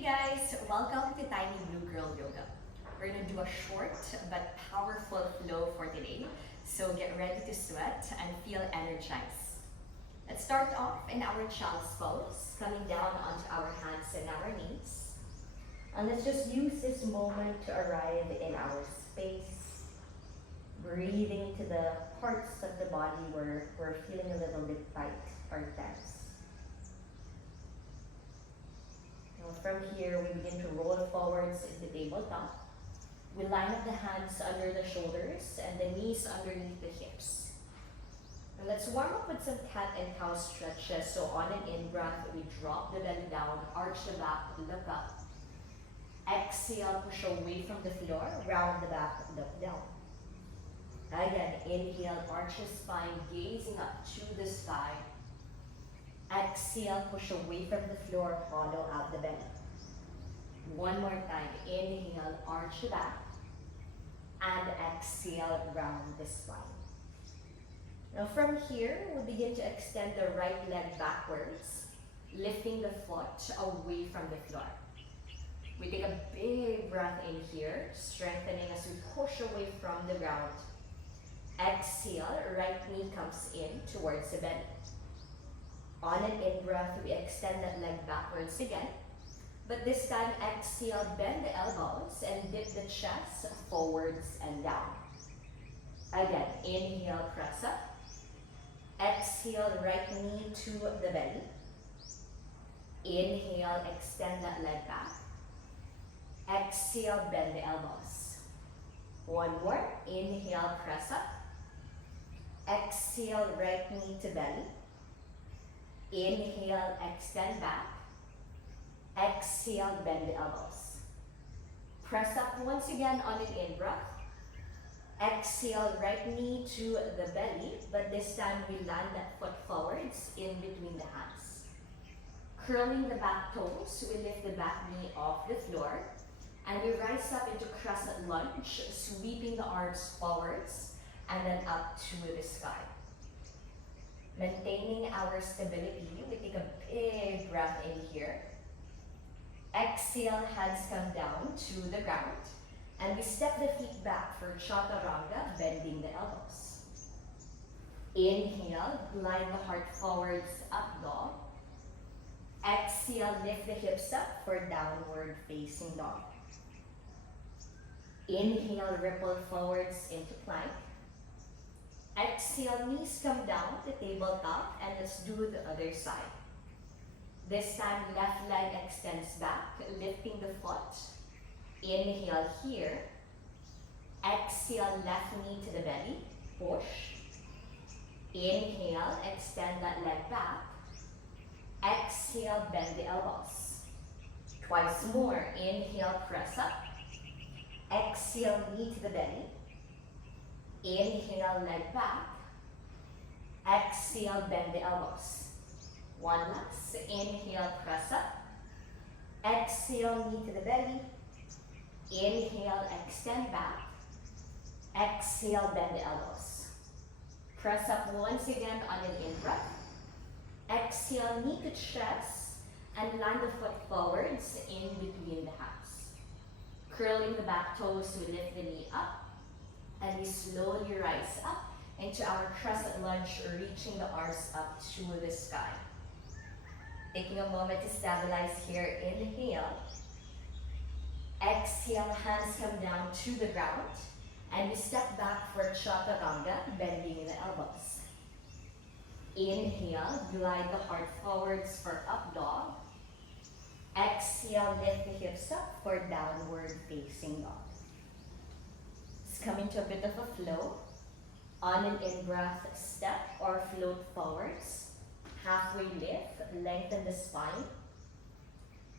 Hey guys, welcome to Tiny Blue Girl Yoga. We're gonna do a short but powerful flow for today. So get ready to sweat and feel energized. Let's start off in our child's pose, coming down onto our hands and our knees. And let's just use this moment to arrive in our space, breathing to the parts of the body where we're feeling a little bit tight or tense. From here, we begin to roll forwards in the tabletop. We line up the hands under the shoulders and the knees underneath the hips. And let's warm up with some cat and cow stretches. So on an in-breath, we drop the belly down, arch the back, look up. Exhale, push away from the floor, round the back, look down. Again, inhale, arch the spine, gazing up to the sky. Exhale, push away from the floor, hollow out the belly. One more time, inhale, arch the back, and exhale, round the spine. Now from here, we begin to extend the right leg backwards, lifting the foot away from the floor. We take a big breath in here, strengthening as we push away from the ground. Exhale, right knee comes in towards the belly. On an in-breath, we extend that leg backwards again. But this time, exhale, bend the elbows and dip the chest forwards and down. Again, inhale, press up. Exhale, right knee to the belly. Inhale, extend that leg back. Exhale, bend the elbows. One more, inhale, press up. Exhale, right knee to belly. Inhale, extend back. Exhale, bend the elbows. Press up once again on an in-breath. Exhale, right knee to the belly, but this time we land that foot forwards in between the hands. Curling the back toes, we lift the back knee off the floor, and we rise up into crescent lunge, sweeping the arms forwards, and then up to the sky. Maintaining our stability, we take a big breath in here. Exhale, hands come down to the ground. And we step the feet back for Chaturanga, bending the elbows. Inhale, glide the heart forwards, up dog. Exhale, lift the hips up for downward facing dog. Inhale, ripple forwards into plank. Exhale, knees come down to tabletop, and let's do the other side. This time, left leg extends back, lifting the foot. Inhale here. Exhale, left knee to the belly, push. Inhale, extend that leg back. Exhale, bend the elbows. Twice more, inhale, press up. Exhale, knee to the belly. Inhale, leg back. Exhale, bend the elbows. One last. Inhale, press up. Exhale, knee to the belly. Inhale, extend back. Exhale, bend the elbows. Press up once again on an in-breath. Exhale, knee to chest, and land the foot forwards in between the hands. Curling the back toes, we lift the knee up. And we slowly rise up into our crescent lunge, reaching the arms up to the sky. Taking a moment to stabilize here, inhale. Exhale, hands come down to the ground. And we step back for Chaturanga, bending the elbows. Inhale, glide the heart forwards for up dog. Exhale, lift the hips up for downward facing dog. Come into a bit of a flow. On an in-breath, step or float forwards. Halfway lift, lengthen the spine.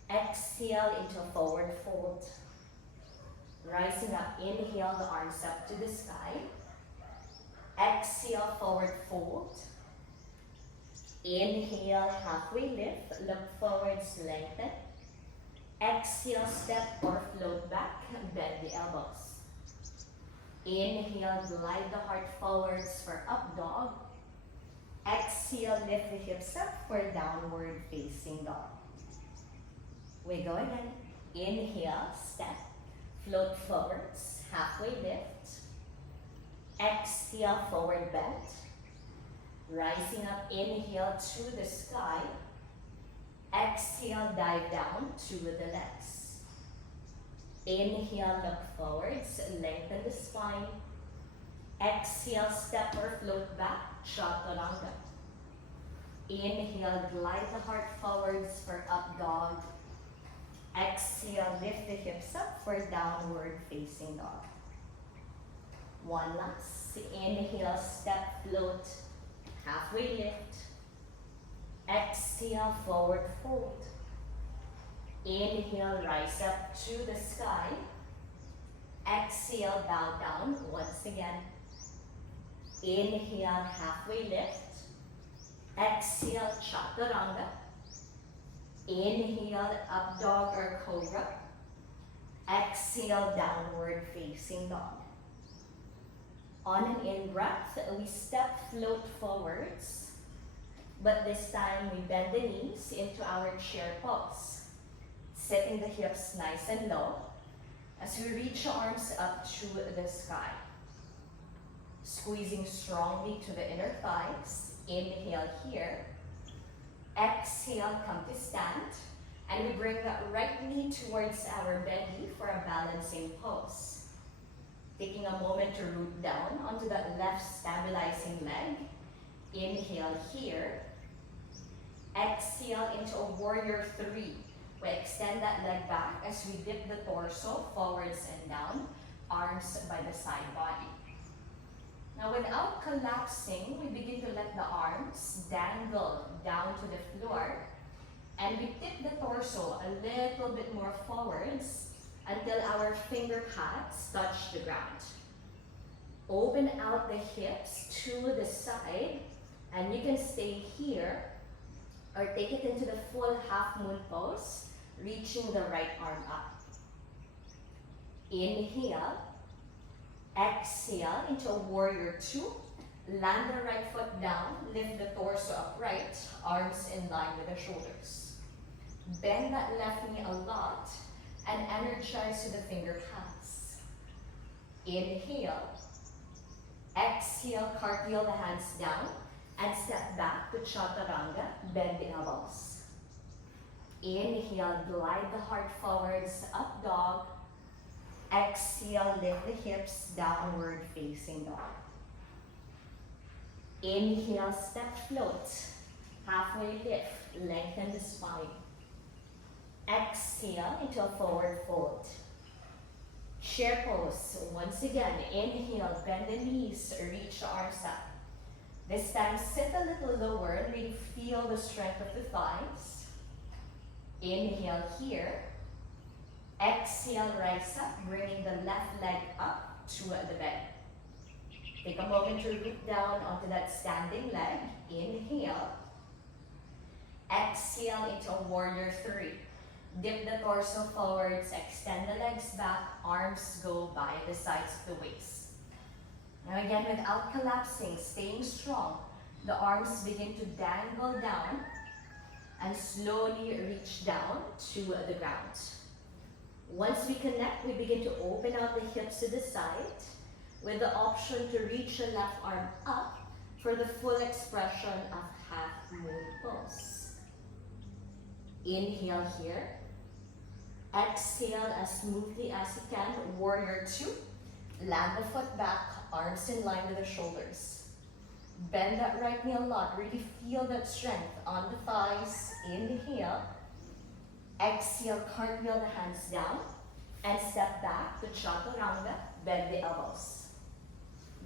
Exhale into a forward fold. Rising up, inhale the arms up to the sky. Exhale, forward fold. Inhale, halfway lift, look forwards, lengthen. Exhale, step or float back, bend the elbows. Inhale, glide the heart forwards for up dog. Exhale, lift the hips up for downward facing dog. We go again. Inhale, step, float forwards, halfway lift. Exhale, forward bend. Rising up, inhale to the sky. Exhale, dive down to the legs. Inhale, look forwards, lengthen the spine. Exhale, step or float back, chaturanga. Inhale, glide the heart forwards for up dog. Exhale, lift the hips up for downward facing dog. One last. Inhale, step, float, halfway lift. Exhale, forward fold. Inhale, rise up to the sky. Exhale, bow down once again. Inhale, halfway lift. Exhale, chaturanga. Inhale, up dog or cobra. Exhale, downward facing dog. On an in-breath, we step, float forwards. But this time, we bend the knees into our chair pose. Setting the hips nice and low as we reach the arms up to the sky. Squeezing strongly to the inner thighs. Inhale here. Exhale, come to stand. And we bring the right knee towards our belly for a balancing pose. Taking a moment to root down onto that left stabilizing leg. Inhale here. Exhale into a warrior three. We extend that leg back as we dip the torso forwards and down, arms by the side body. Now without collapsing, we begin to let the arms dangle down to the floor, and we tip the torso a little bit more forwards until our finger pads touch the ground. Open out the hips to the side, and you can stay here or take it into the full half moon pose, reaching the right arm up. Inhale, exhale into a warrior two. Land the right foot down, lift the torso upright, arms in line with the shoulders. Bend that left knee a lot and energize to the finger pads. Inhale, exhale, cartwheel the hands down and step back to chaturanga, bend the elbows. Inhale, glide the heart forwards, up dog. Exhale, lift the hips, downward facing dog. Inhale, step float, halfway lift, lengthen the spine. Exhale into a forward fold. Chair pose, once again, inhale, bend the knees, reach the arms up. This time, sit a little lower and really feel the strength of the thighs. Inhale here. Exhale, rise up, bringing the left leg up to the bed. Take a moment to root down onto that standing leg. Inhale. Exhale into a warrior three. Dip the torso forwards, extend the legs back, arms go by the sides of the waist. Now again, without collapsing, staying strong, the arms begin to dangle down and slowly reach down to the ground. Once we connect, we begin to open out the hips to the side with the option to reach the left arm up for the full expression of half moon pose. Inhale here. Exhale as smoothly as you can, warrior two. Land the foot back, arms in line with the shoulders. Bend that right knee a lot, really feel that strength on the thighs. Inhale. Exhale, cartwheel the hands down and step back to chaturanga, bend the elbows.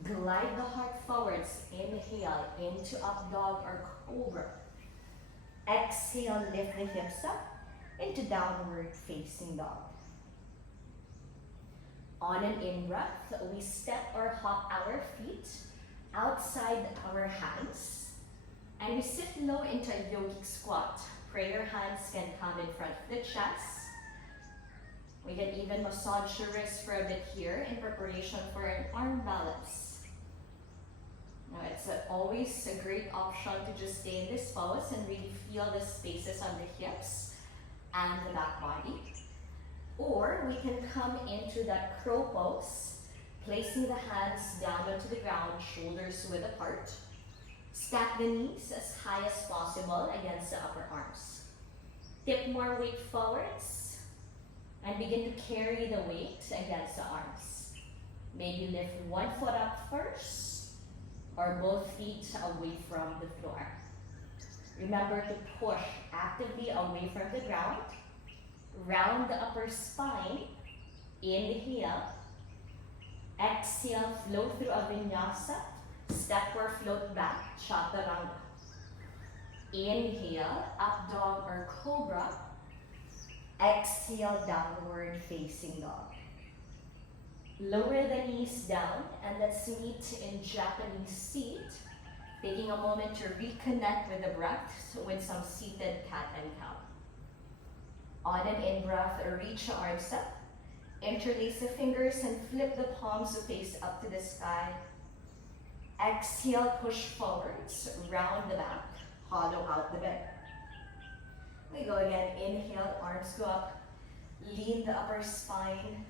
Glide the heart forwards, inhale into up dog or cobra. Exhale, lift the hips up into downward facing dog. On an in-breath, we step or hop our feet outside our hands and we sit low into a yogic squat. Prayer hands can come in front of the chest. We can even massage the wrist for a bit here in preparation for an arm balance. Now it's always a great option to just stay in this pose and really feel the spaces on the hips and the back body. Or we can come into that crow pose, placing the hands down onto the ground, shoulders width apart. Stack the knees as high as possible against the upper arms. Tip more weight forwards and begin to carry the weight against the arms. Maybe lift one foot up first or both feet away from the floor. Remember to push actively away from the ground. Round the upper spine. Inhale. Exhale, flow through a vinyasa. Step or float back, chaturanga. Inhale, up dog or cobra. Exhale, downward facing dog. Lower the knees down and let's meet in Japanese seat. Taking a moment to reconnect with the breath with some seated cat and cow. On an in-breath, reach the arms up. Interlace the fingers and flip the palms to face up to the sky. Exhale, push forwards, round the back, hollow out the belly. We go again, inhale, arms go up, lean the upper spine.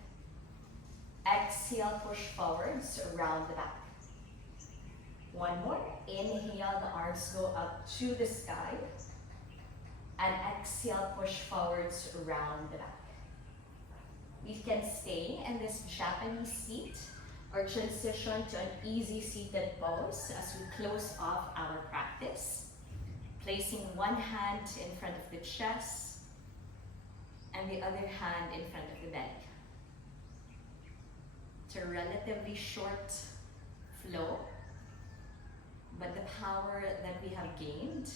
Exhale, push forwards, round the back. One more, inhale, the arms go up to the sky. And exhale, push forwards, round the back. We can stay in this Japanese seat or transition to an easy seated pose as we close off our practice. Placing one hand in front of the chest and the other hand in front of the belly. It's a relatively short flow, but the power that we have gained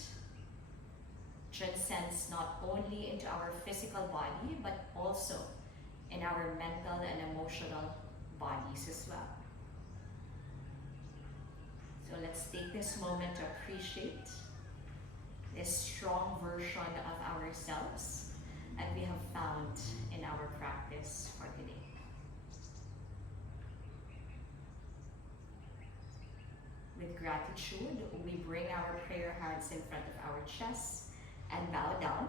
transcends not only into our physical body, but also in our mental and emotional bodies as well. So let's take this moment to appreciate this strong version of ourselves that we have found in our practice for today. With gratitude, we bring our prayer hands in front of our chest and bow down.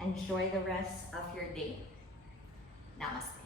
Enjoy the rest of your day. Namaste.